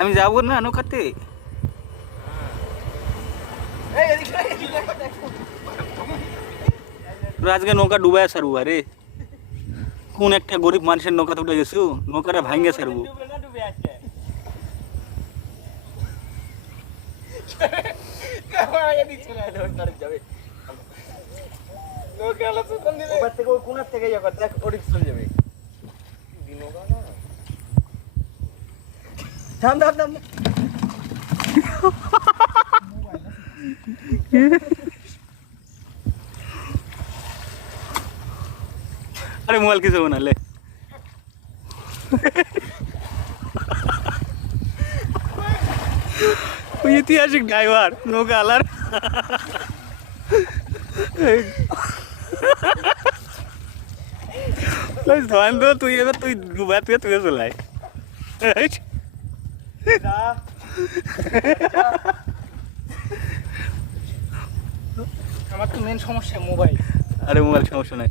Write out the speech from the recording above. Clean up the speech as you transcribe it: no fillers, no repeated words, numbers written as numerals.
আমি যাবো না নৌকাতে। তোরা আজকে নৌকা ডুবাই সারবো। আরে কোন একটা গরিব মানুষের নৌকাতে উঠে গেছু, নৌকাটা ভাঙ্গে সারবো। আরে মোবাইল কিছু বানালে ঐতিহাসিক ড্রাইভার নৌকা আলার। ধন তো তুই এবার তুই ডুবা তুই তুই চলাই। আমার তো মেন সমস্যা মোবাইল। আরে মোবাইল সমস্যা নাই।